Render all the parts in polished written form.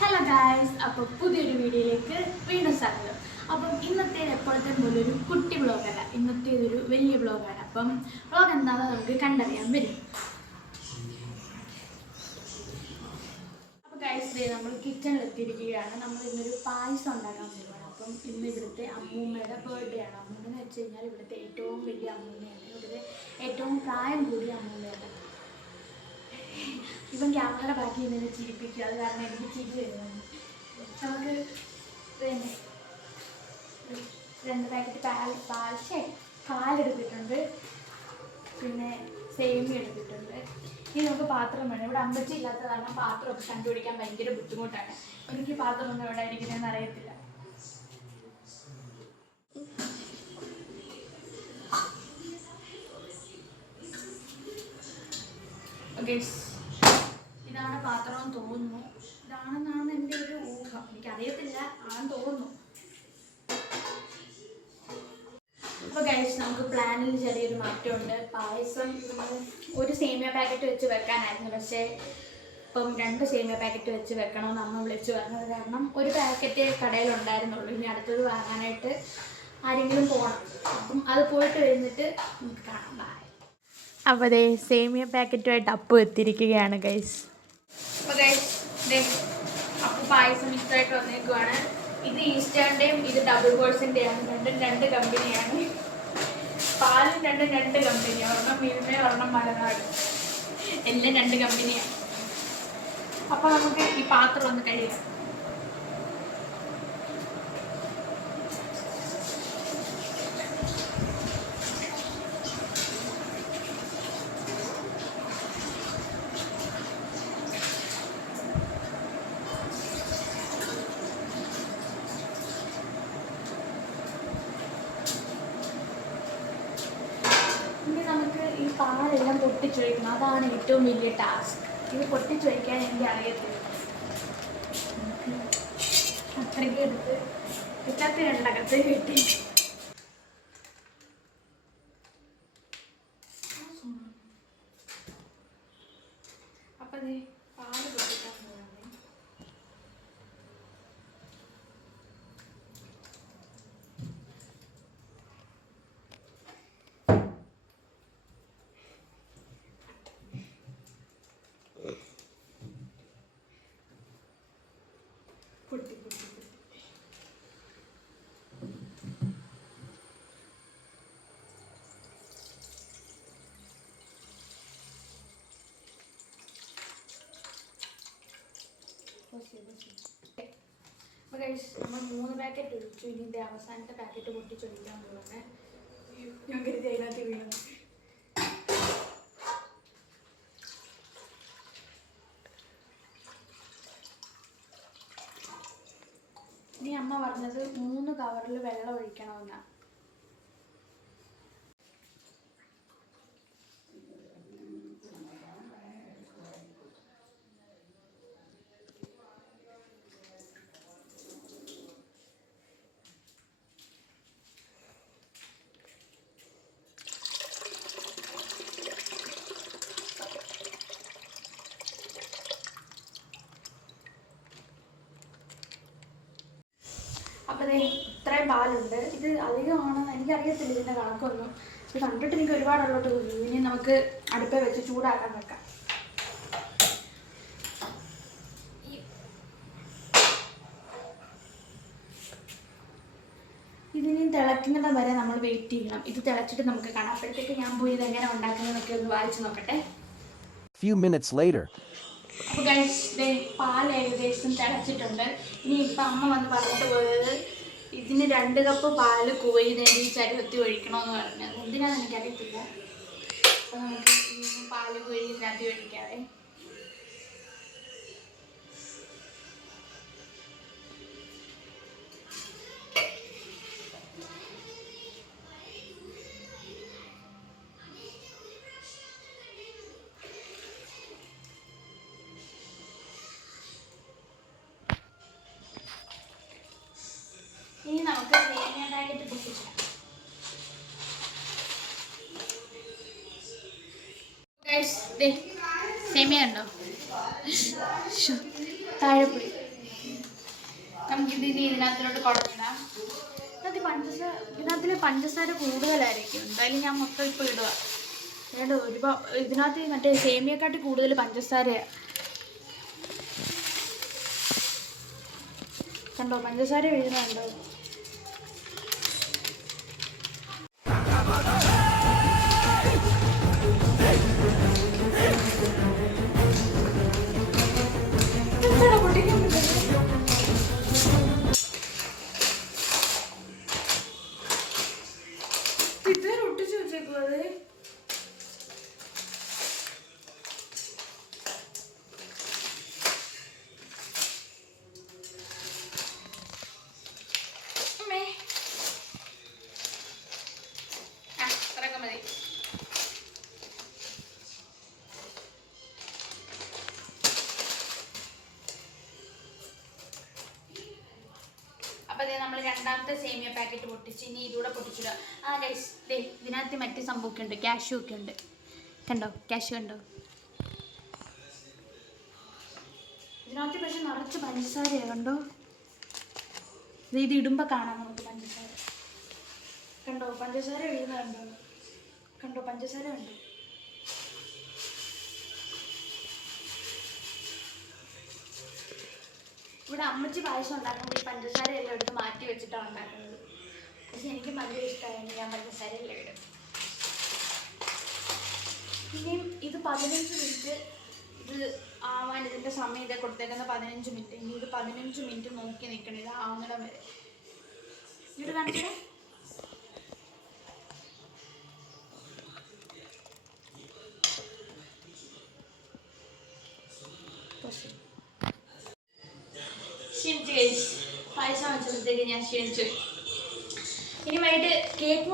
Hello guys, അപ്പോൾ പുതിയൊരു വീഡിയോയിലേക്ക് വീണ്ടും സ്വാഗതം. അപ്പം ഇന്നത്തെ എപ്പോഴത്തെ പോലെ ഒരു കുട്ടി വ്ളോഗല്ല, ഇന്നത്തെ ഇതൊരു വലിയ വ്ളോഗാണ്. അപ്പം വ്ളോഗ് എന്താണെന്ന് നമുക്ക് കണ്ടറിയാൻ വരും. അപ്പോൾ ഗായ്സ്, നമ്മൾ കിച്ചണിൽ എത്തിയിരിക്കുകയാണ്. നമ്മൾ ഇന്നൊരു പായസം ഉണ്ടാക്കാൻ പോവുകയാണ്. അപ്പം ഇന്ന് ഇവിടുത്തെ അമ്മൂമ്മയുടെ ബർത്ത്ഡേ ആണ്. അമ്മൂമ്മയെന്ന് വെച്ച് കഴിഞ്ഞാൽ ഇവിടുത്തെ ഏറ്റവും വലിയ അമ്മൂമ്മയാണ്, ഇവിടുത്തെ ഏറ്റവും പ്രായം കൂടിയ അമ്മൂമ്മയാണ്. ഇപ്പം ക്യാമറ ബാക്കി ഇങ്ങനെ ചിരിപ്പിക്കുക, അത് കാരണം എനിക്ക് ചിരി വരുന്നത്. നമുക്ക് പിന്നെ 2 പാക്കറ്റ് പാലെടുത്തിട്ടുണ്ട്, പിന്നെ സേമിയ എടുത്തിട്ടുണ്ട്. ഇനി നമുക്ക് പാത്രം വേണം. ഇവിടെ അമ്പച്ചി ഇല്ലാത്ത കാരണം പാത്രമൊക്കെ കണ്ടുപിടിക്കാൻ ഭയങ്കര ബുദ്ധിമുട്ടാണ്. എനിക്ക് പാത്രമൊന്നും എവിടെ ഇരിക്കുന്നതെന്ന് അറിയത്തില്ല. ഓക്കെ, ഇതാണ് പാത്രമെന്ന് തോന്നുന്നു. ഇതാണെന്നാണ് എൻ്റെ ഒരു ഊഹം, എനിക്കറിയത്തില്ല, ആണെന്ന് തോന്നുന്നു. അപ്പോൾ ഗൈസ്, നമുക്ക് പ്ലാനിൽ ചെറിയൊരു മാറ്റമുണ്ട്. പായസം ഒരു സേമിയ പാക്കറ്റ് വെച്ച് വെക്കാനായിരുന്നു, പക്ഷേ ഇപ്പം 2 സേമിയ പാക്കറ്റ് വെച്ച് വെക്കണമെന്ന് അമ്മ വിളിച്ച് പറഞ്ഞത് കാരണം ഒരു പാക്കറ്റ് കടയിലുണ്ടായിരുന്നുള്ളൂ. ഇനി അടുത്തത് വാങ്ങാനായിട്ട് ആരെങ്കിലും പോകണം. അപ്പം അത് പോയിട്ട് കഴിഞ്ഞിട്ട് നമുക്ക് കാണാം. അപ്പോൾ അതേ സേമിയ പാക്കറ്റുമായിട്ട് അപ്പു എത്തിയിരിക്കുകയാണ് ഗൈസ്. അപ്പോൾ ഗൈസ്, അപ്പോൾ പായസം മിക്സായിട്ട് വന്നേക്കുവാണ്. ഇത് ഈസ്റ്റേണിൻ്റെയും ഇത് ഡബിൾ ബോൾസിൻ്റെയാണ്. രണ്ടും 2 കമ്പനിയാണ്. പാലും 2 കമ്പനിയാണ്. ഒരെണ്ണം മിൽമ, ഒരെണ്ണം മലനാട്, എല്ലാം 2 കമ്പനിയാണ്. അപ്പോൾ നമുക്ക് ഈ പാത്രം ഒന്ന് കഴിയാം. ഈ പാലെല്ലാം പൊട്ടിച്ചൊഴിക്കണം, അതാണ് ഏറ്റവും വലിയ ടാസ്ക്. ഇത് പൊട്ടിച്ചൊഴിക്കാൻ എനിക്ക് അറിയത്തില്ല. അത്രയ്ക്ക് എടുത്ത് കിട്ടാത്ത 2 കിട്ടി. അപ്പം അത് പാല് പൊട്ടിക്കാൻ പോകുന്നത്. പൊട്ടി പൊട്ടി പൊട്ടി. അപ്പോൾ ഗൈസ്, നമ്മൾ 3 പാക്കറ്റ് ഒഴിച്ചു. ഇതിൻ്റെ അവസാനത്തെ പാക്കറ്റ് പൊട്ടിച്ചൊഴിക്കാൻ പോവാണ്. ഞാൻ കരുതി അതിനകത്ത് വീണു. ഇനി അമ്മ പറഞ്ഞത് 3 കവറിൽ വെള്ളം ഒഴിക്കണമെന്നാണ്. അപ്പോൾ ഇത്രയും പാലുണ്ട്. ഇത് അധികമാണെന്ന് എനിക്കറിയത്തില്ല, ഇതിൻ്റെ കണക്കൊന്നും. ഇത് കണ്ടിട്ട് എനിക്ക് ഒരുപാടുള്ളോട്ട് തോന്നി. ഇനി നമുക്ക് അടുപ്പേ വെച്ച് ചൂടാക്കാൻ വെക്കാം. ഇതിനി തിളക്കുന്നത് വരെ നമ്മൾ വെയിറ്റ് ചെയ്യണം. ഇത് തിളച്ചിട്ട് നമുക്ക് കാണാം. അപ്പോഴത്തേക്ക് ഞാൻ പോയി ഇതെങ്ങനെ ഉണ്ടാക്കുന്നതൊക്കെ ഒന്ന് വായിച്ച് നോക്കട്ടെ. Few minutes later. അപ്പോൾ ഗൈസ്, പാൽ ഏകദേശം തിളച്ചിട്ടുണ്ട്. ഇനി ഇപ്പം അമ്മ വന്ന് പറഞ്ഞിട്ട് പോയത് ഇതിന് 2 കപ്പ് പാല് കോരിനേടി ഈ ചരുവത്തി ഒഴിക്കണമെന്ന് പറഞ്ഞത്. എന്തിനാണെന്ന് എനിക്കറിയത്തില്ല. അപ്പോൾ നമുക്ക് ഈ പാല് കോരി ഇതിനകത്ത് ഒഴിക്കാവേ. ഇനി നമുക്ക് സേമിയ പാക്കറ്റ് പൊട്ടിച്ചിടാം. സേമിയ ഉണ്ടോ? താഴെ പോയി. നമുക്കിത് ഇനി ഇതിനകത്തിലോട്ട് കുടഞ്ഞിടാം. ഇതിനകത്തിൽ പഞ്ചസാര കൂടുതലായിരിക്കും. എന്തായാലും ഞാൻ മൊത്തം ഇപ്പോൾ ഇടുക. ഇതിനകത്ത് മറ്റേ സേമിയക്കാട്ടി കൂടുതൽ പഞ്ചസാരയാണ്. കണ്ടോ പഞ്ചസാര വീഴുന്നുണ്ടോ? ഇതുവരെ ഒട്ടിച്ചു വെച്ചേക്കുവാ. അപ്പോൾ നമ്മൾ രണ്ടാമത്തെ സേമിയ പാക്കറ്റ് പൊട്ടിച്ച് ഇനി ഇതുകൂടെ പൊട്ടിച്ചിടുക. ആ ഗൈസ് ദേ ഇതിനകത്ത് മറ്റു സംഭവമൊക്കെ ഉണ്ട്, കാഷ്യൂ ഒക്കെ ഉണ്ട്. കണ്ടോ കാഷ്യൂ കണ്ടോ? ഇതിനകത്ത് പക്ഷെ നിറച്ച് പഞ്ചസാരയാണ്. കണ്ടോ ഇത് ഇടുമ്പോൾ കാണാം നമുക്ക് പഞ്ചസാര. കണ്ടോ പഞ്ചസാര വീഴുന്ന കണ്ടോ? കണ്ടോ പഞ്ചസാര കണ്ടോ? ഇവിടെ അമ്മച്ചി പായസം ഉണ്ടാക്കുമ്പോൾ ഈ പഞ്ചസാര എല്ലാം എടുത്ത് മാറ്റി വെച്ചിട്ടാണ് ഉണ്ടാക്കുന്നത്. പക്ഷെ എനിക്ക് ഭയങ്കര ഇഷ്ടമായിരുന്നു, ഞാൻ പഞ്ചസാര എല്ലാം ഇടും. ഇനിയും ഇത് 15 മിനിറ്റ് ഇത് ആവാൻ ഇതിൻ്റെ സമയം ഇതേ കൊടുത്തേക്കുന്ന 15 മിനിറ്റ്. ഇനി ഇത് 15 മിനിറ്റ് നോക്കി നിൽക്കണം ഇത് ആവുന്നിടം വരെ. ഇത് കാണിച്ചേ. പായസം വെച്ചപ്പോഴത്തേക്ക് ഞാൻ ക്ഷീണിച്ചു. ഇനി വൈകിട്ട് കേക്ക്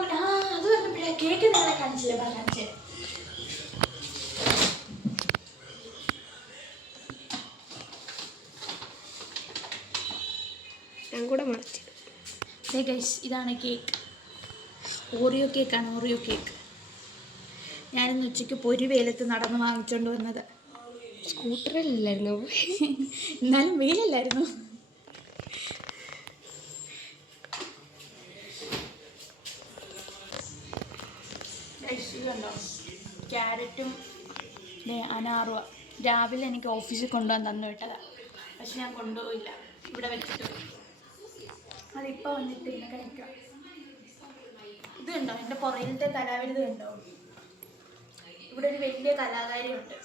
അത് പറഞ്ഞപ്പോഴേ കേക്ക് നിങ്ങളെ കാണിച്ചില്ല. കാണിച്ചേ. ഇതാണ് കേക്ക്. ഓറിയോ കേക്കാണ്. ഓറിയോ കേക്ക് ഞാനിന്ന് ഉച്ചയ്ക്ക് പൊരി വെയിലത്ത് നടന്ന് വാങ്ങിച്ചുകൊണ്ട് വന്നത്. സ്കൂട്ടറിലല്ലായിരുന്നു, എന്നാലും വെയിലല്ലായിരുന്നു. ഇതുണ്ടോ ക്യാരറ്റും അനാറുക. രാവിലെ എനിക്ക് ഓഫീസിൽ കൊണ്ടുപോകാൻ തന്നു വിട്ടതാണ്, പക്ഷെ ഞാൻ കൊണ്ടുപോയില്ല, ഇവിടെ വെച്ചിട്ട് പോയി. അതിപ്പോൾ വന്നിട്ട് ഇങ്ങനെ കഴിക്കാം. ഇത് കണ്ടോ എൻ്റെ പുറയിലത്തെ കലാവിരുത് കണ്ടോ? ഇവിടെ ഒരു വലിയ കലാകാരിയുണ്ട്.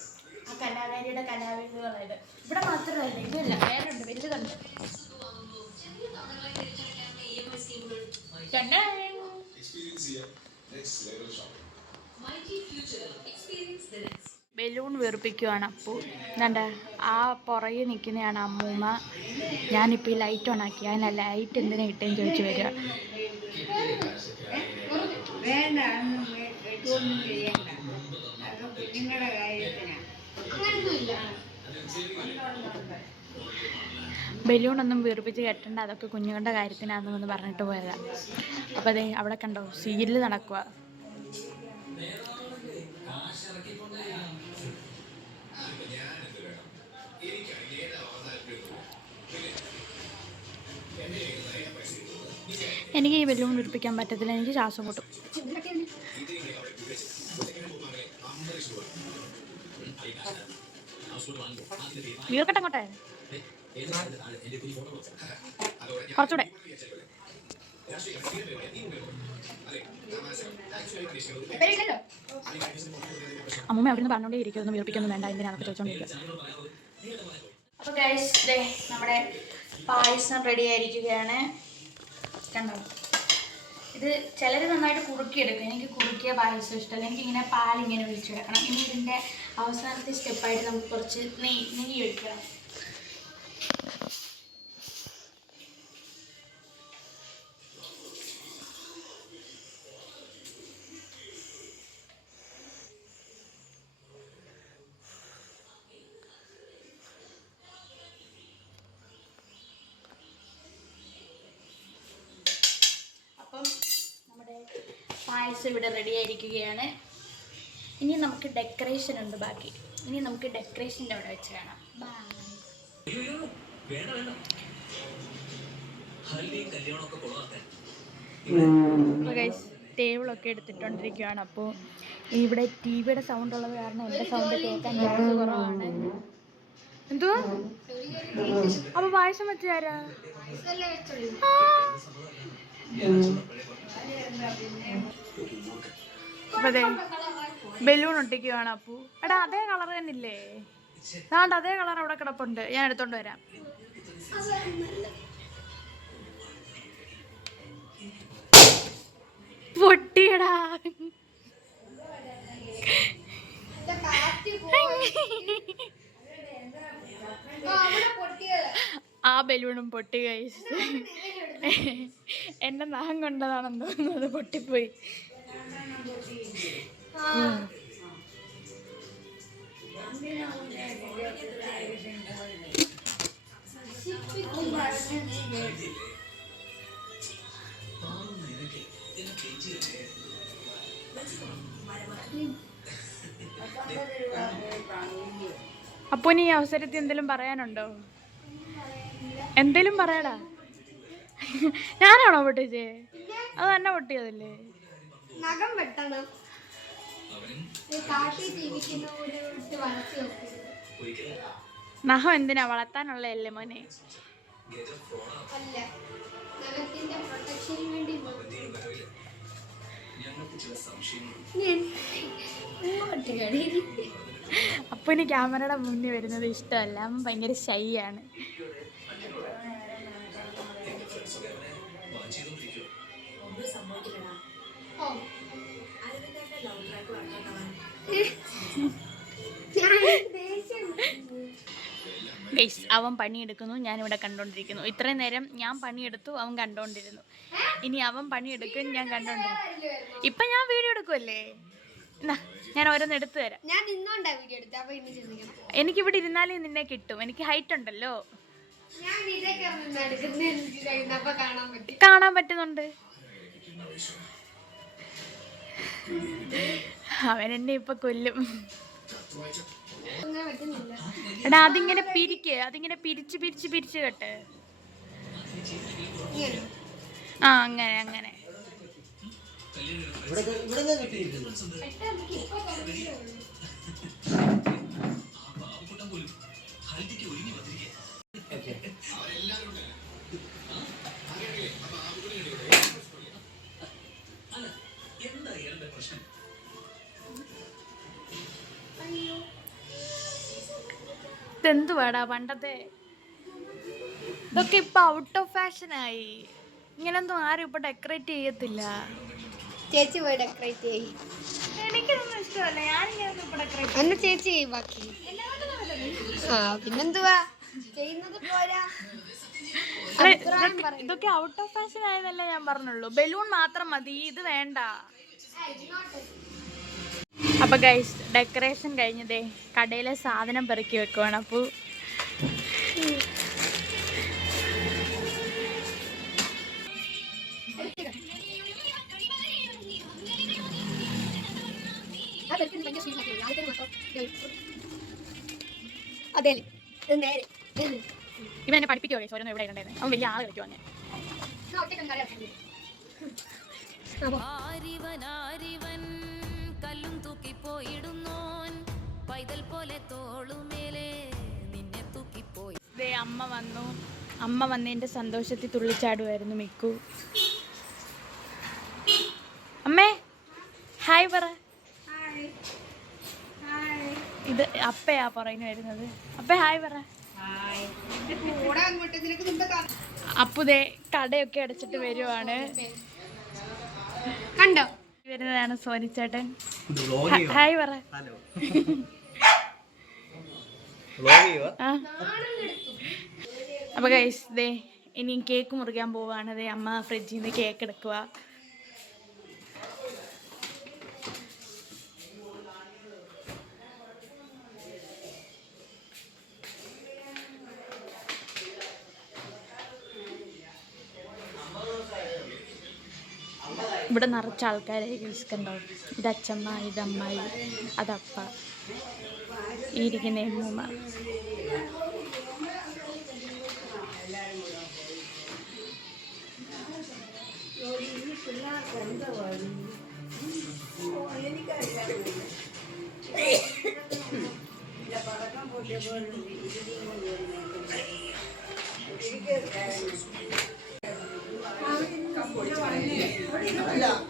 ആ കലാകാരിയുടെ കലാവിരുതുകളായത് ഇവിടെ മാത്രമല്ല, ഇതല്ല വേറുണ്ട് വലുതുണ്ട്. ബലൂൺ വീർപ്പിക്കുവാണ് അപ്പോൾ. എന്താ ആ പുറകെ നിൽക്കുന്നതാണ് അമ്മൂമ്മ. ഞാനിപ്പോൾ ഈ ലൈറ്റ് ഓൺ ആക്കി. അതിനാ ലൈറ്റ് എന്തിനാ ഇട്ടേന്ന് ചോദിച്ചു വരിക. ബലൂണൊന്നും വീർപ്പിച്ച് കെട്ടണ്ട, അതൊക്കെ കുഞ്ഞുങ്ങളുടെ കാര്യത്തിനാണെന്ന് പറഞ്ഞിട്ട് പോയതാണ്. അപ്പോൾ അതെ അവിടെ കണ്ടോ സീരിയൽ നടക്കുക. എനിക്ക് ഈ ബലൂൺ വീർപ്പിക്കാൻ പറ്റത്തില്ല, എനിക്ക് ശ്വാസം മുട്ടും. വീർക്കട്ടെ അങ്ങോട്ടെ കുറച്ചുകൂടെ. അമ്മൂമ്മ അവിടെ നിന്ന് പറഞ്ഞോണ്ടേ ഇരിക്കുന്നു, വീർപ്പിക്കൊന്നും വേണ്ട, എന്തിനാണെന്നൊക്കെ ചോദിച്ചോണ്ടിരിക്കുക. അപ്പോൾ ഗൈസ് നമ്മുടെ പായസം റെഡി ആയിരിക്കുകയാണ്. കണ്ടോ ഇത് ചിലർ നന്നായിട്ട് കുറുക്കിയെടുക്കും. എനിക്ക് കുറുക്കിയ പായസം ഇഷ്ടമല്ല, എനിക്കിങ്ങനെ പാലിങ്ങനെ ഒഴിച്ചെടുക്കണം. ഇനി ഇതിൻ്റെ അവസാനത്തെ സ്റ്റെപ്പായിട്ട് നമുക്ക് കുറച്ച് നെയ്യ് ഒഴിക്കണം. പായസം ഇവിടെ റെഡി ആയിരിക്കുകയാണ്. ഇനി നമുക്ക് ഡെക്കറേഷൻ ഉണ്ട് ബാക്കി. ഇനി നമുക്ക് ഡെക്കറേഷൻ്റെ അവിടെ വെച്ച് കാണാം. ബൈ. അപ്പോൾ ഗൈസ് ടേബിളൊക്കെ എടുത്തിട്ടോണ്ടിരിക്കുകയാണ്. അപ്പോൾ ഇവിടെ ടി വിയുടെ സൗണ്ട് ഉള്ളത് കാരണം എൻ്റെ സൗണ്ട് കേൾക്കാൻ ചാൻസ് കുറവാണ്. എന്തുവാ അപ്പൊ പായസം വെച്ചാരാ? അതെ ബലൂൺ ഒട്ടിക്കുവാണ് അപ്പു. എടാ അതേ കളർ തന്നെ ഇല്ലേ? അതാണ്ട് അതേ കളർ അവിടെ കിടപ്പുണ്ട്, ഞാൻ എടുത്തോണ്ട് വരാം. പൊട്ടിയടാ. ആ ബലൂണും പൊട്ടി ഗൈസ്. എന്റെ നഖം കൊണ്ടതാണെന്ന് തോന്നുന്നു, അത് പൊട്ടിപ്പോയി. അപ്പൊ നീ അവസരത്തിൽ എന്തെങ്കിലും പറയാനുണ്ടോ? എന്തേലും പറയടാ. ഞാനാണോ പൊട്ടിച്ചേ? അത് തന്നെ പൊട്ടിയതല്ലേ? നഖം വെട്ടണം. നഖം എന്തിനാ? വളർത്താനുള്ളതല്ലേ മോനെ? അപ്പൊ ഇനി ക്യാമറയുടെ മുന്നിൽ വരുന്നത് ഇഷ്ടമല്ല, അവൻ ഭയങ്കര ഷൈ ആണ്. ഗൈസ് അവൻ പണിയെടുക്കുന്നു, ഞാനിവിടെ കണ്ടോണ്ടിരിക്കുന്നു. ഇത്രയും നേരം ഞാൻ പണിയെടുത്തു, അവൻ കണ്ടോണ്ടിരുന്നു. ഇനി അവൻ പണിയെടുക്കും, ഞാൻ കണ്ടോണ്ടിരുന്നു. ഇപ്പൊ ഞാൻ വീഡിയോ എടുക്കുമല്ലേ? എന്നാ ഞാൻ ഓരോന്ന് എടുത്തു തരാം. എനിക്കിവിടെ ഇരുന്നാലേ നിന്നെ കിട്ടും, എനിക്ക് ഹൈറ്റ് ഉണ്ടല്ലോ. കാണാൻ പറ്റുന്നുണ്ട്. അവൻ എന്നെ ഇപ്പൊ കൊല്ലും. എടാ അതിങ്ങനെ പിരിക്ക്, അതിങ്ങനെ പിരിച്ച് പിരിച്ച് പിരിച്ച് കെട്ട്. ആ അങ്ങനെ അങ്ങനെ. ഇതെന്തുവാടാ പണ്ടത്തെ? ഇതൊക്കെ ഇപ്പൊ ഔട്ട് ഓഫ് ഫാഷൻ ആയി. ഇങ്ങനൊന്നും ആരും ഇപ്പൊ ഡെക്കറേറ്റ് ചെയ്യത്തില്ല. ചേച്ചി പോയി ഡെക്കറേറ്റ് ചെയ്യും. എനിക്കിതൊന്നും ഇഷ്ടമല്ല, ഞാനിങ്ങനെ ഇപ്പൊ ഡെക്കറേറ്റ്. അന്ന് ചേച്ചി ചെയ്യും ബാക്കി. പിന്നെന്തുവാ ചെയ്യുന്നത് പോരാ. ഇതൊക്കെ ഔട്ട് ഓഫ് ഫാഷൻ ആയതല്ലേ ഞാൻ പറഞ്ഞുള്ളൂ. ബലൂൺ മാത്രം മതി, ഇത് വേണ്ട. അപ്പൊ ഗൈസ് ഡെക്കറേഷൻ കഴിഞ്ഞതേ കടയിലെ സാധനം പെറുക്കി വെക്കുവാണ്. അപ്പോൾ ഇവൻ എന്നെ പഠിപ്പിക്കുമോ ഗൈസ്? ഓരോന്നും ഇവിടെ ഇടണ്ടേ? അവൻ വലിയ ആള് കളിക്കുവാൻ. കല്ലും തൂക്കിപ്പോയിടുന്നോൻ പൈതൽ പോലെ തോളുമേലെ നിന്നെ തൂക്കിപ്പോയി. അമ്മ വന്നു. അമ്മ വന്നതിന്റെ സന്തോഷത്തിൽ തുള്ളിച്ചാടുമായിരുന്നു മിക്കു. അമ്മേ ഹായ് പറ. ഇത് അപ്പയാ പറയുന്നു വരുന്നത്. അപ്പ ഹായ് പറ. അപ്പുദേ കടയൊക്കെ അടച്ചിട്ട് വരുവാണ്. കണ്ടോ വരുന്നതാണ് സോനിച്ചേട്ടൻ. ഹായ് പറ. അപ്പൊ ഗൈസ് ദേ ഇനി കേക്ക് മുറിക്കാൻ പോവാണ്. ദേ അമ്മ ഫ്രിഡ്ജിൽ നിന്ന് കേക്ക് എടുക്കുക. ഇവിടെ നിറച്ച ആൾക്കാരെ കണ്ടോ. ഇത് അച്ഛമ്മ, ഇത് അമ്മായി, അതപ്പ, ഈ ഇരിക്കുന്ന അമ്മൂമ്മ.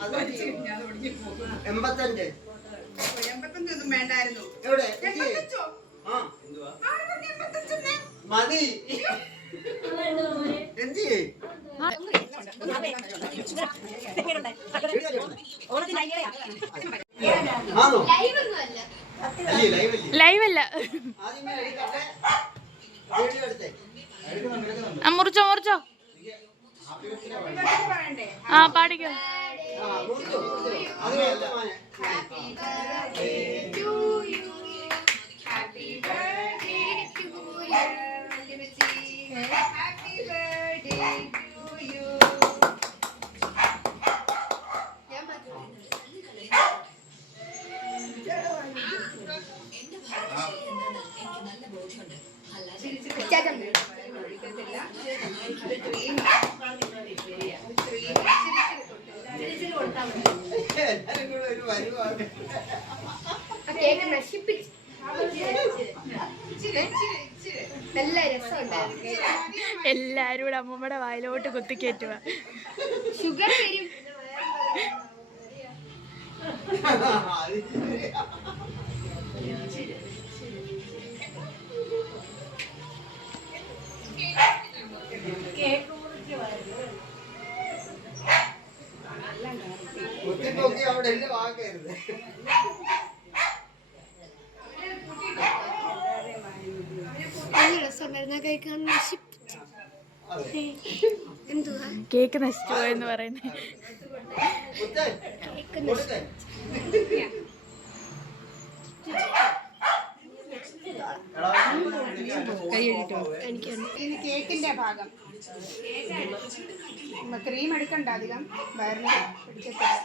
അത് 85. 85 വേണ്ടായിരുന്നു. എവിടെ? 85? ആ. മതി. എന്ത് ചെയ്യേ? ആണോ? ലൈവ് ഒന്നുമല്ല. അല്ലേ ലൈവ് അല്ലേ? ലൈവ് അല്ല. ആദ്യമേ എടുക്കട്ടെ. വീഡിയോ എടുത്തേ. എടുക്കുന്നുണ്ട്. മുറിച്ചോ മുറിച്ചോ. പറയണ്ടേ? ആ പാടിക്കോ. ആ മുറിച്ചോ. അത് വേണ്ട മോനെ. Happy birthday to you. Happy birthday to you. Happy birthday to you. ഞാൻ മാത്രം. ചേട്ടൻ എല്ലാരും കൂടെ ഒരു വരുവാണ്. ആ കേക്ക് നശിപ്പിച്ചു. നല്ല രസമുണ്ടായിരുന്നു കേക്ക്. എല്ലാരും കൂടെ അമ്മമ്മയുടെ വായിലോട്ട് കുത്തിക്കയറ്റുക. ഷുഗർ വരും. കുത്തി നോക്കി അവിടെ എല്ലാം വാങ്ങരുത്. നല്ല രസമുണ്ടായിരുന്നു ആ കേക്ക് നശിപ്പിച്ചു. എന്തുവാ കേക്ക് നശിച്ചു പോയെന്ന് പറയുന്നത്. കുത്തേ. കേക്ക് കൊടുത്തേ. എനിക്ക് ഇനി കേക്കിന്റെ ഭാഗം. ക്രീം എടുക്കണ്ട അധികം, വയറിന് പിടിക്കത്തില്ല.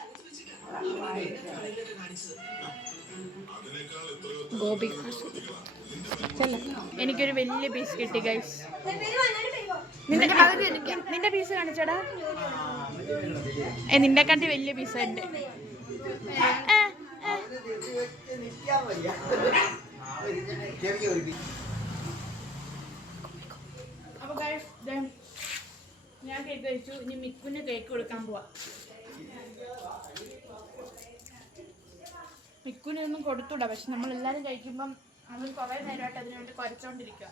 എനിക്കൊരു വലിയ പീസ് കിട്ടി ഗൈസ്. നിന്റെ പീസ് കാണിച്ചടാ. നിന്റെ കണ്ടി വലിയ പീസ് ഉണ്ട്. അപ്പൊ ഗൈസ് ഞാൻ കേക്ക് കഴിച്ചു. ഇനി മിക്കുന് കേക്ക് കൊടുക്കാൻ പോവാ. മിക്കുനൊന്നും കൊടുത്തൂടാ, പക്ഷെ നമ്മളെല്ലാരും കഴിക്കുമ്പം അവൻ കുറെ നേരമായിട്ട് അതിനു വേണ്ടി കുരച്ചോണ്ടിരിക്കുക.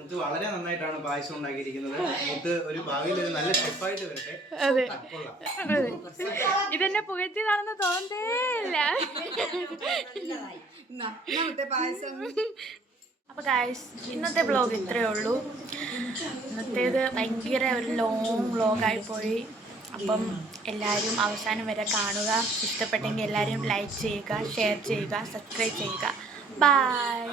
മുത്ത് വളരെ നന്നായിട്ടാണ് പായസം ഉണ്ടാക്കിയിരിക്കുന്നത്. മുത്ത് ഒരു ഭാവിയിൽ ഒരു നല്ല ഷെഫായിട്ട് വരട്ടെ. അതെ കൊള്ളാം. അതെ, ഇതെന്നെ പുകഴ്ത്തിയതാണെന്ന് തോന്നേയില്ല. പായസം. അപ്പോൾ ഗായ്സ് ഇന്നത്തെ വ്ളോഗ് ഇത്രയേ ഉള്ളൂ. ഇന്നത്തേത് ഭയങ്കര ഒരു ലോങ് വ്ളോഗായിപ്പോയി. അപ്പം എല്ലാവരും അവസാനം വരെ കാണുക. ഇഷ്ടപ്പെട്ടെങ്കിൽ എല്ലാവരും ലൈക്ക് ചെയ്യുക, ഷെയർ ചെയ്യുക, സബ്സ്ക്രൈബ് ചെയ്യുക. ബൈ.